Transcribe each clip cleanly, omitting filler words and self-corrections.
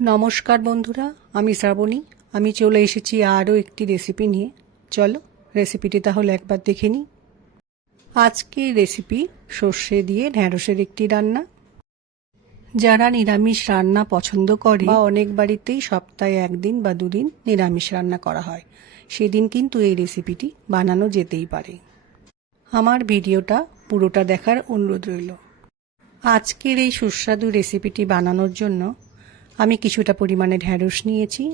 নমস্কার বন্ধুরা, আমি শ্রাবণী। আমি চলে এসেছি আরও একটি রেসিপি নিয়ে। চলো রেসিপিটি তাহলে একবার দেখে নিই। আজকের রেসিপি সর্ষে দিয়ে ঢ্যাঁড়সের একটি রান্না। যারা নিরামিষ রান্না পছন্দ করে বা অনেক বাড়িতেই সপ্তাহে একদিন বা দুদিন নিরামিষ রান্না করা হয়, সেদিন কিন্তু এই রেসিপিটি বানানো যেতেই পারে। আমার ভিডিওটা পুরোটা দেখার অনুরোধ রইল। আজকের এই সুস্বাদু রেসিপিটি বানানোর জন্য আমি কিছুটা পরিমাণে ঢ্যাঁড়স নিয়েছি।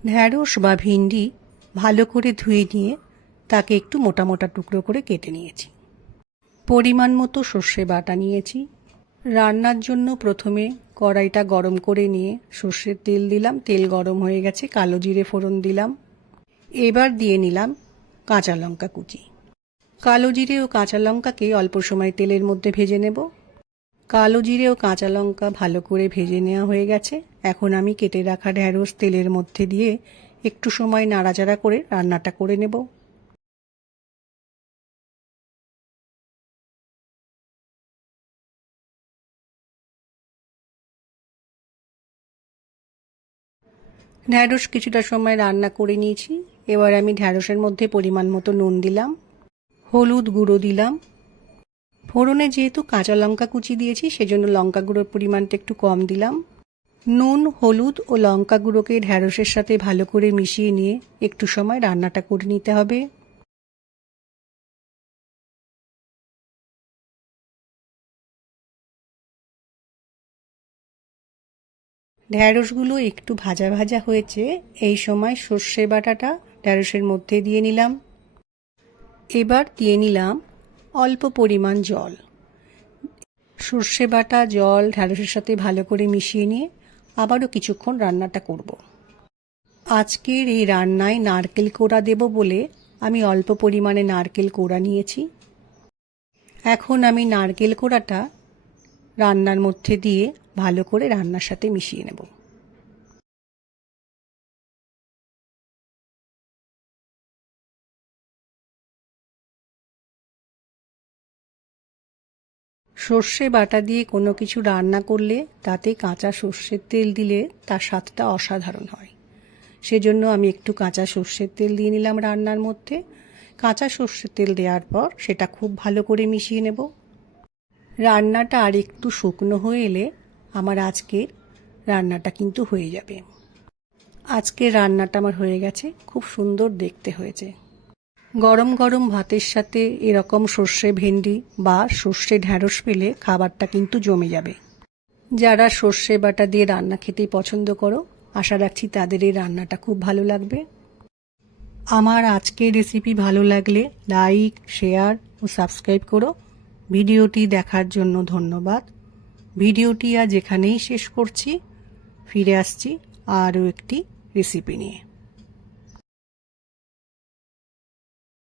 ঢ্যাঁড়স বা ভিন্ডি ভালো করে ধুয়ে নিয়ে তাকে একটু মোটা মোটা টুকরো করে কেটে নিয়েছি। পরিমাণ মতো সর্ষে বাটা নিয়েছি। রান্নার জন্য প্রথমে কড়াইটা গরম করে নিয়ে সর্ষের তেল দিলাম। তেল গরম হয়ে গেছে, কালো জিরে ফোড়ন দিলাম। এবার দিয়ে নিলাম কাঁচা লঙ্কা কুচি। কালো জিরে ও কাঁচা লঙ্কাকে অল্প সময় তেলের মধ্যে ভেজে নেব। কালো জিরে ও কাঁচা লঙ্কা ভালো করে ভেজে নেওয়া হয়ে গেছে। এখন আমি কেটে রাখা ঢ্যাঁড়স তেলের মধ্যে দিয়ে একটু সময় নাড়াচাড়া করে রান্নাটা করে নেব। ঢ্যাঁড়স কিছুটা সময় রান্না করে নিয়েছি। এবার আমি ঢ্যাঁড়সের মধ্যে পরিমাণ মতো নুন দিলাম, হলুদ গুঁড়ো দিলাম। ফোড়নে যেহেতু কাঁচা লঙ্কা কুচি দিয়েছি, সেজন্য লঙ্কা গুঁড়োর পরিমাণটা একটু কম দিলাম। নুন, হলুদ ও লঙ্কা গুঁড়োকে ঢ্যাঁড়সের সাথে ভালো করে মিশিয়ে নিয়ে একটু সময় রান্নাটা করে নিতে হবে। ঢ্যাঁড়সগুলো একটু ভাজা ভাজা হয়েছে। এই সময় সর্ষে বাটাটা ঢ্যাঁড়সের মধ্যে দিয়ে নিলাম। এবার দিয়ে নিলাম অল্প পরিমাণ জল। সর্ষে বাটা জল ঢ্যাঁড়সের সাথে ভালো করে মিশিয়ে নিয়ে আবারও কিছুক্ষণ রান্নাটা করব। আজকের এই রান্নায় নারকেল কোড়া দেব বলে আমি অল্প পরিমাণে নারকেল কোড়া নিয়েছি। এখন আমি নারকেল কোড়াটা রান্নার মধ্যে দিয়ে ভালো করে রান্নার সাথে মিশিয়ে নেব। সর্ষে বাটা দিয়ে কোনো কিছু রান্না করলে তাতে কাঁচা সর্ষের তেল দিলে তার স্বাদটা অসাধারণ হয়। সেজন্য আমি একটু কাঁচা সর্ষের তেল দিয়ে নিলাম রান্নার মধ্যে। কাঁচা সর্ষের তেল দেওয়ার পর সেটা খুব ভালো করে মিশিয়ে নেব। রান্নাটা আর একটু শুকনো হয়ে এলে আমার আজকের রান্নাটা কিন্তু হয়ে যাবে। আজকের রান্নাটা আমার হয়ে গেছে, খুব সুন্দর দেখতে হয়েছে। গরম গরম ভাতের সাথে এরকম সর্ষে ভেন্ডি বা সর্ষে ঢ্যাঁড়স পেলে খাবারটা কিন্তু জমে যাবে। যারা সর্ষে বাটা দিয়ে রান্না খেতেই পছন্দ করো, আশা রাখছি তাদের এই রান্নাটা খুব ভালো লাগবে। আমার আজকের রেসিপি ভালো লাগলে লাইক, শেয়ার ও সাবস্ক্রাইব করো। ভিডিওটি দেখার জন্য ধন্যবাদ। ভিডিওটি আজ এখানেই শেষ করছি। ফিরে আসছি আরও একটি রেসিপি নিয়ে।